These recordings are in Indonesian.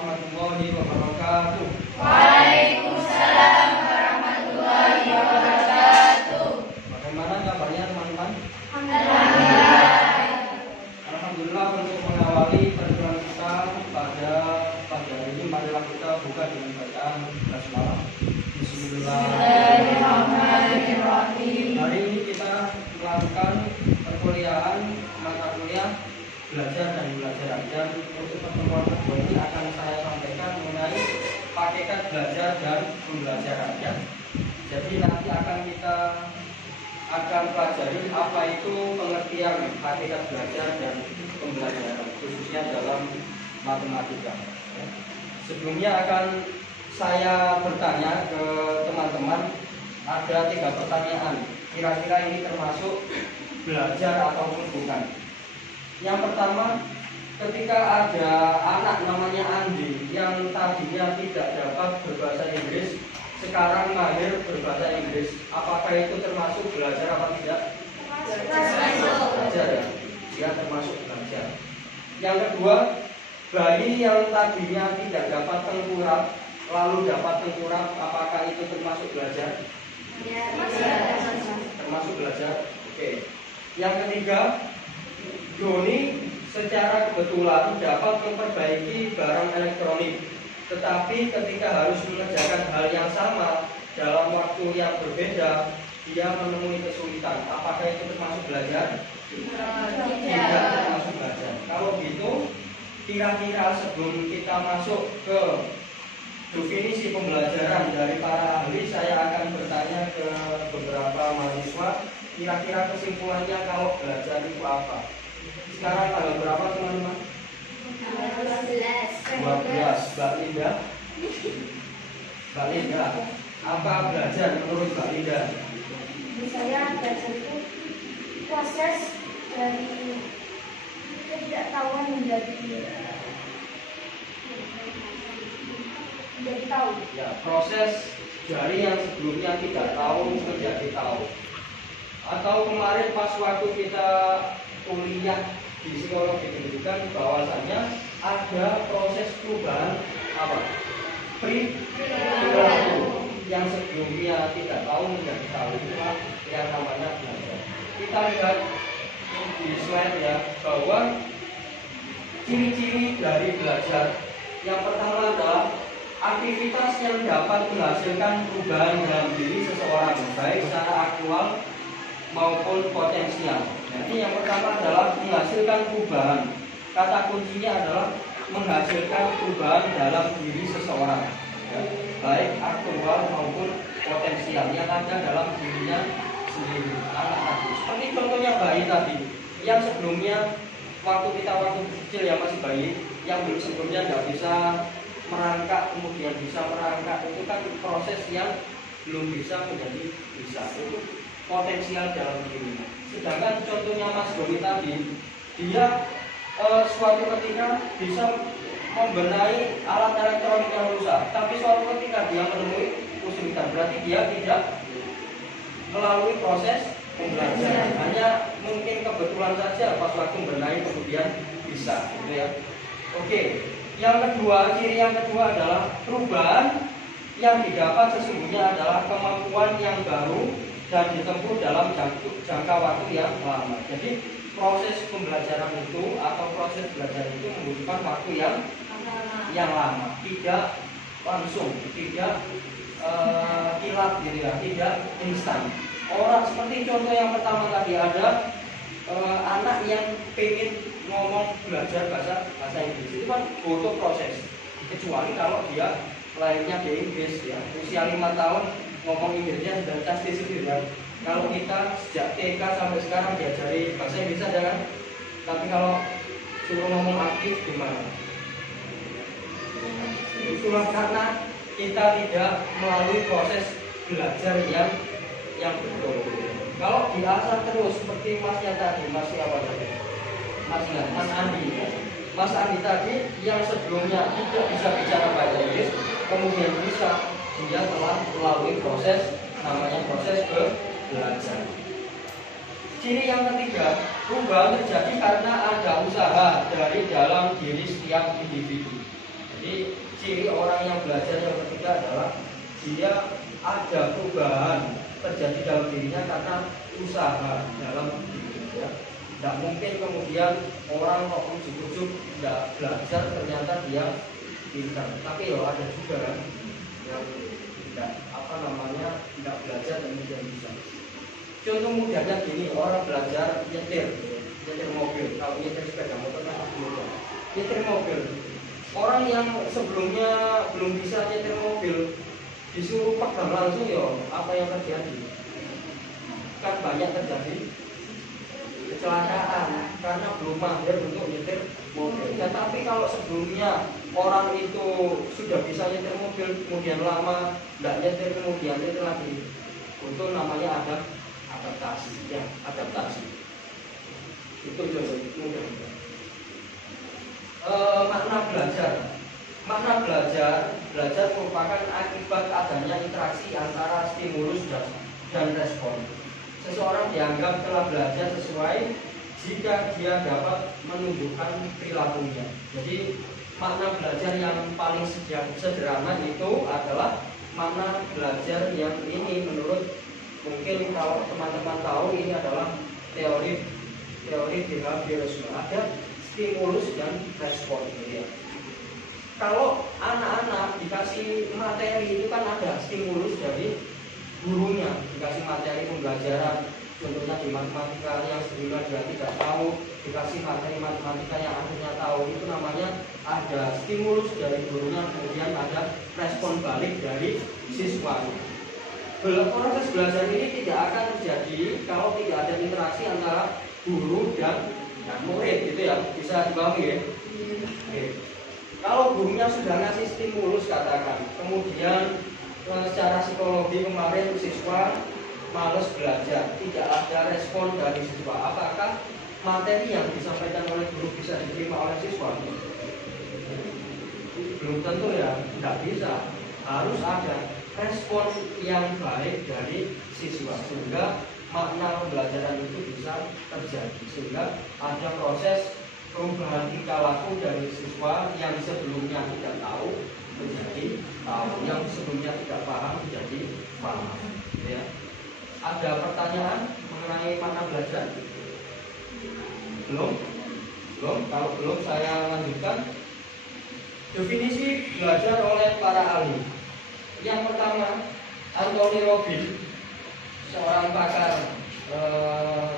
warahmatullahi wabarakatuh. Waalaikumsalam warahmatullahi wabarakatuh. Bagaimana kabarnya teman-teman? Alhamdulillah. Alhamdulillah, untuk mengawali pertemuan kita pada pagi hari ini, marilah kita buka dengan bacaan basmalah. Bismillahirrahmanirrahim. Hari ini kita melakukan perkuliahan mata kuliah belajar dan belajaran, dan untuk pertemuan kedua ini akan saya sampaikan mengenai hakikat belajar dan pembelajaran ya. Jadi nanti kita akan pelajari apa itu pengertian hakikat belajar dan pembelajaran, khususnya dalam matematika. Sebelumnya akan saya bertanya ke teman-teman, ada 3 pertanyaan. Kira-kira ini termasuk belajar ataupun bukan? Yang pertama, ketika ada anak namanya Andi yang tadinya tidak dapat berbahasa Inggris, sekarang mahir berbahasa Inggris, apakah itu termasuk belajar atau tidak? Belajar ya, dia termasuk belajar. Yang kedua, bayi yang tadinya tidak dapat tengkurap lalu dapat tengkurap, apakah itu termasuk belajar? Termasuk belajar. Oke. Yang ketiga, Doni secara kebetulan dapat memperbaiki barang elektronik, tetapi ketika harus mengerjakan hal yang sama dalam waktu yang berbeda, dia menemui kesulitan. Apakah itu termasuk belajar? Tidak termasuk belajar. Kalau gitu, kira-kira sebelum kita masuk ke definisi pembelajaran dari para ahli, saya akan bertanya ke beberapa mahasiswa, kira-kira kesimpulannya kalau belajar itu apa? Sekarang tanggal berapa teman-teman? 12. Mbak Linda? Mbak Linda, apa belajar menurut Mbak Linda? Saya belajar itu proses dari ketidaktahuan menjadi tahu. Ya, proses dari yang sebelumnya tidak tahu menjadi tahu. Atau kemarin pas waktu kita kuliah di psikologi pendidikan, bahwasanya ada proses perubahan apa? Perilaku yang sebelumnya tidak tahu menjadi tahu, itulah yang namanya belajar. Kita lihat di slide ya, bahwa ciri-ciri dari belajar yang pertama adalah aktivitas yang dapat menghasilkan perubahan dalam diri seseorang, baik secara aktual maupun potensial. Jadi yang pertama adalah menghasilkan perubahan. Kata kuncinya adalah menghasilkan perubahan dalam diri seseorang, ya, baik aktual maupun potensial yang ada dalam dirinya sendiri. Seperti contohnya bayi tadi, yang sebelumnya waktu kecil ya, masih bayi, yang sebelumnya nggak bisa merangkak, kemudian bisa merangkak, itu kan proses yang belum bisa menjadi bisa, itu potensial dalam dirinya. Sedangkan contohnya Mas Doni tadi, dia suatu ketika bisa membenahi alat elektronik yang rusak, tapi suatu ketika dia menemui kesulitan, berarti dia tidak melalui proses pembelajaran, hanya mungkin kebetulan saja pas waktu membenahi kemudian bisa, gitu ya. Oke. Yang kedua, ciri yang kedua adalah perubahan yang didapat sesungguhnya adalah kemampuan yang baru dan ditempuh dalam jangka waktu yang lama. Jadi proses pembelajaran itu atau proses belajar itu membutuhkan waktu yang lama, tidak langsung, tidak kilat gitu ya, tidak instan. Orang seperti contoh yang pertama tadi, ada anak yang pengen ngomong belajar bahasa Inggris, itu kan butuh proses. Kecuali kalau dia lahirnya di Inggris ya, usia 5 tahun ngomong Inggrisnya sudah pasti sendiri ya. Kalau kita sejak TK sampai sekarang diajari bahasa Inggris aja kan, tapi kalau suruh ngomong aktif gimana? Itulah karena kita tidak melalui proses belajar yang betul. Kalau diasah terus seperti masnya tadi, Mas Andi. Mas Andi tadi yang sebelumnya tidak bisa bicara bahasa Inggris, kemudian bisa, dia telah melalui proses namanya proses belajar. Ciri yang ketiga, perubahan terjadi karena ada usaha dari dalam diri setiap individu. Jadi ciri orang yang belajar yang ketiga adalah dia ada perubahan terjadi dalam dirinya karena usaha dalam dirinya. Ya. Tidak mungkin kemudian orang kok ujuk-ujuk tidak belajar ternyata dia pintar. Tapi ya ada juga kan yang tidak tidak belajar dan kemudian bisa. Contoh mudahnya gini, orang belajar nyetir mobil, kalau nyetir sepeda motor kan mudah. Nyetir mobil, orang yang sebelumnya belum bisa nyetir mobil disuruh pegang langsung ya apa yang terjadi? Kan banyak terjadi kecelakaan karena belum mahir untuk nyetir mobil. Tetapi kalau sebelumnya orang itu sudah bisa nyetir mobil, kemudian lama tidak nyetir, kemudian nyetir lagi, itu namanya ada adaptasi. Ya, adaptasi. Itu contoh mudah. Makna belajar. Makna belajar merupakan akibat adanya interaksi antara stimulus dan respon. Seseorang dianggap telah belajar sesuai jika dia dapat menunjukkan perilakunya. Jadi makna belajar yang paling sederhana itu adalah makna belajar yang ini menurut mungkin kalau teman-teman tahu ini adalah teori behaviorisme. Ada stimulus dan respon gitu ya. Kalau anak-anak dikasih materi itu kan ada stimulus dari gurunya, dikasih materi pembelajaran, contohnya di matematika yang sebelumnya dia tidak tahu, dikasih materi matematika yang akhirnya tahu, itu namanya ada stimulus dari gurunya, kemudian ada respon balik dari siswa. Proses belajar ini tidak akan terjadi kalau tidak ada interaksi antara guru dan murid, gitu ya, bisa dipahami ya. Oke. Kalau gurunya sudah ngasih stimulus katakan, kemudian secara psikologi kemarin siswa males belajar, tidak ada respon dari siswa, apakah materi yang disampaikan oleh guru bisa diterima oleh siswa? Belum tentu ya, tidak bisa. Harus ada respon yang baik dari siswa sehingga makna pembelajaran itu bisa terjadi, sehingga ada proses perubahan tingkah laku dari siswa yang sebelumnya tidak tahu menjadi tahu, yang sebelumnya tidak paham menjadi paham. Ya. Ada pertanyaan mengenai makna belajar? Belum? Kalau belum saya lanjutkan. Definisi belajar oleh para ahli. Yang pertama, Anthony Robbins, seorang pakar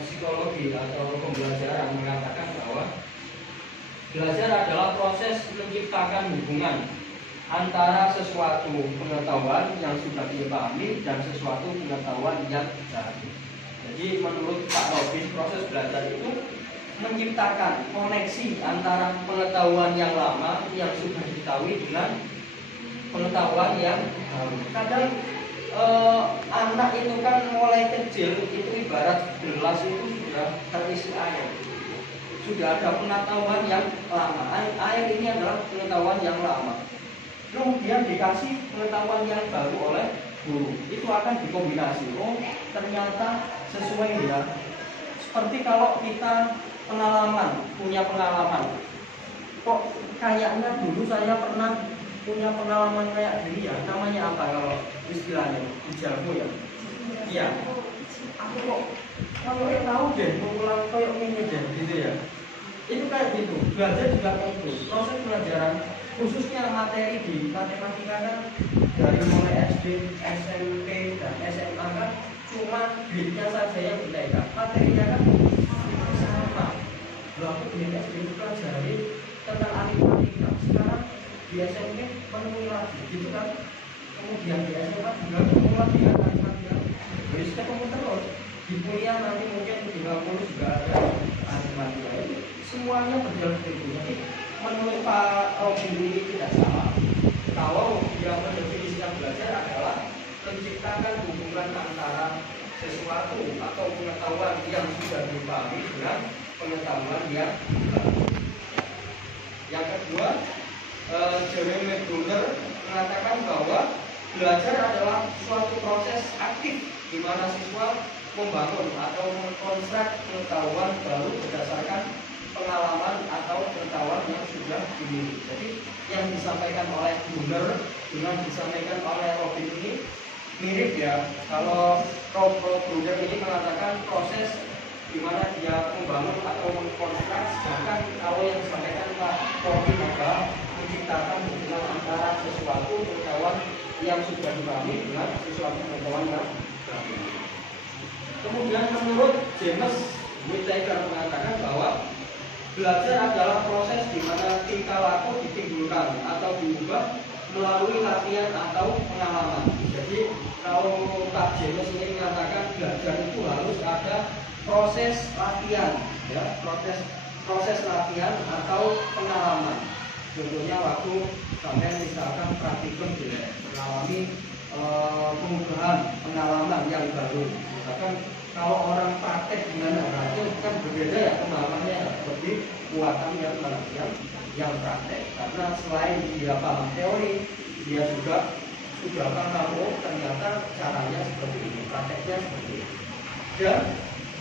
psikologi atau pembelajaran, mengatakan bahwa belajar adalah proses menciptakan hubungan antara sesuatu pengetahuan yang sudah dipahami dan sesuatu pengetahuan yang baru. Jadi menurut Pak Robbins, proses belajar itu menciptakan koneksi antara pengetahuan yang lama yang sudah diketahui dengan pengetahuan yang baru. Kadang anak itu kan mulai kecil itu ibarat gelas itu sudah terisi air. Sudah ada pengetahuan yang lama. Air ini adalah pengetahuan yang lama. Kemudian dikasih pengetahuan yang baru oleh guru. Itu akan dikombinasi. Oh, ternyata sesuai ya. Seperti kalau kita punya pengalaman. Kok kayaknya dulu saya pernah punya pengalaman kayak gini ya. Namanya apa kalau istilahnya? Ujarmu ya. Iya. Aku kok kalau tahu deh, pulang kayak gini deh, gitu ya. Itu kayak gitu. Belajar juga kayak gitu. Proses pelajaran khususnya materi di matematika kan dari mulai SD, SMP dan SMA kan cuma grade-nya saja yang berbeda. Materinya kan sama. Waktu di SD itu pelajari tentang aritmatika. Sekarang di SMP menemui lagi, gitu kan? Kemudian di SMA juga ketemu lagi kan aritmatika. Jadi ketemu terus. Di kuliah nanti mungkin 30 juga ada aritmatika. Semuanya berjalan seperti itu. Jadi menurut Pak Robbins ini tidak salah. Kalau yang mendefinisikan belajar adalah menciptakan hubungan antara sesuatu atau pengetahuan yang sudah dipahami dengan pengetahuan yang baru. Yang kedua, Jeremy Brunner mengatakan bahwa belajar adalah suatu proses aktif di mana siswa membangun atau mengkonstruk pengetahuan baru berdasarkan pengalaman atau pengetahuan yang sudah dimiliki. Jadi yang disampaikan oleh Gunnar dengan disampaikan oleh Robin ini mirip ya. Kalau Gunnar ini mengatakan proses di mana dia membangun atau mengkonstruksi, sedangkan kalau yang disampaikan Pak Robin adalah menciptakan hubungan antara sesuatu pengetahuan yang sudah dipahami dengan sesuatu pengetahuan yang baru. Kemudian menurut James Whittaker mengatakan bahwa belajar adalah proses di mana tingkah laku ditimbulkan atau diubah melalui latihan atau pengalaman. Jadi kalau Pak James ini mengatakan belajar itu harus ada proses latihan, ya, proses latihan atau pengalaman. Contohnya waktu sampai misalkan praktikum mengalami pengubahan pengalaman yang baru. Misalkan kalau orang praktek dengan itu kan berbeda ya pengalamannya, lebih kuatan yang praktek. Karena selain dia paham teori, dia juga sudah tahu ternyata caranya seperti ini, prakteknya seperti ini. Dan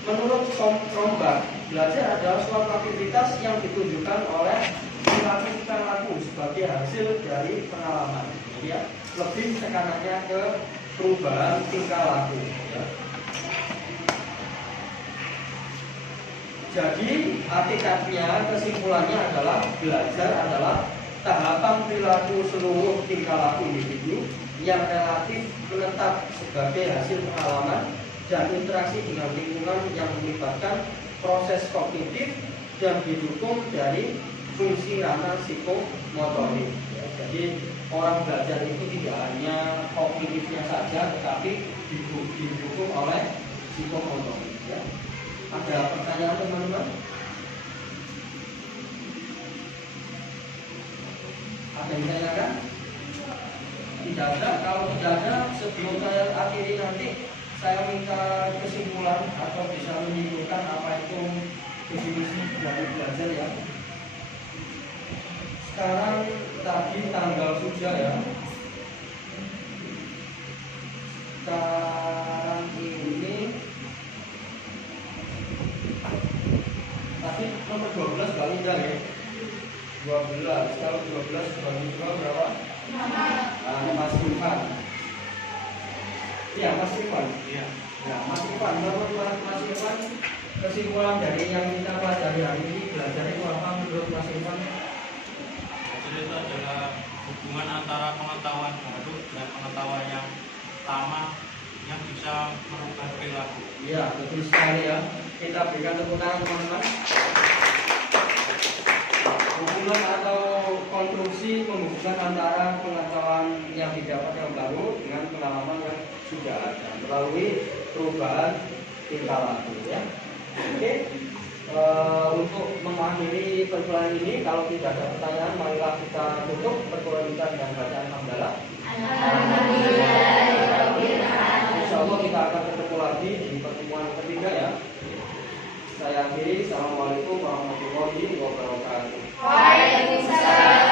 menurut Trombak, belajar adalah suatu aktivitas yang ditunjukkan oleh perilaku sebagai hasil dari pengalaman. Jadi ya, lebih tekanannya ke perubahan tingkah laku. Ya. Jadi hakikatnya kesimpulannya adalah belajar adalah tahapan perilaku seluruh tingkah laku individu yang relatif menetap sebagai hasil pengalaman dan interaksi dengan lingkungan yang melibatkan proses kognitif dan didukung dari fungsi ranah psikomotorik. Ya, jadi orang belajar itu tidak hanya kognitifnya saja, tetapi didukung oleh psikomotorik. Ya. Ada pertanyaan teman-teman? Ada yang ditanyakan? Tidak ada. Kalau tidak ada, sebelum saya akhiri nanti, saya minta kesimpulan atau bisa menyimpulkan apa itu definisi dari belajar ya. Sekarang tadi tanggal sudah ya. Sekarang ini tadi nomor 12 bagi ya. 12. Kalau 12 bagi 2 berapa? Mas Irfan. Iya, Mas Irfan. Iya. Ya, Mas Irfan, menurut Mas Irfan, kesimpulan dari yang kita pelajari hari ini, belajar itu apa menurut Mas Irfan? Belajar itu adalah hubungan antara pengetahuan baru dan pengetahuan yang lama yang bisa merubah perilaku. Iya, betul sekali ya. Kita berikan tepuk tangan teman-teman. Hubungan atau konstruksi penghubungan antara pengetahuan yang didapat yang baru dengan pengalaman yang sudah ada melalui perubahan tingkah laku ya. Oke. Untuk mengakhiri perkuliahan ini, kalau tidak ada pertanyaan, marilah kita tutup perkuliahan kita dengan bacaan hamdalah. Insya Allah kita akan ketemu lagi di pertemuan ketiga ya. Saya akhiri. Assalamualaikum warahmatullahi wabarakatuh. Waalaikumsalam.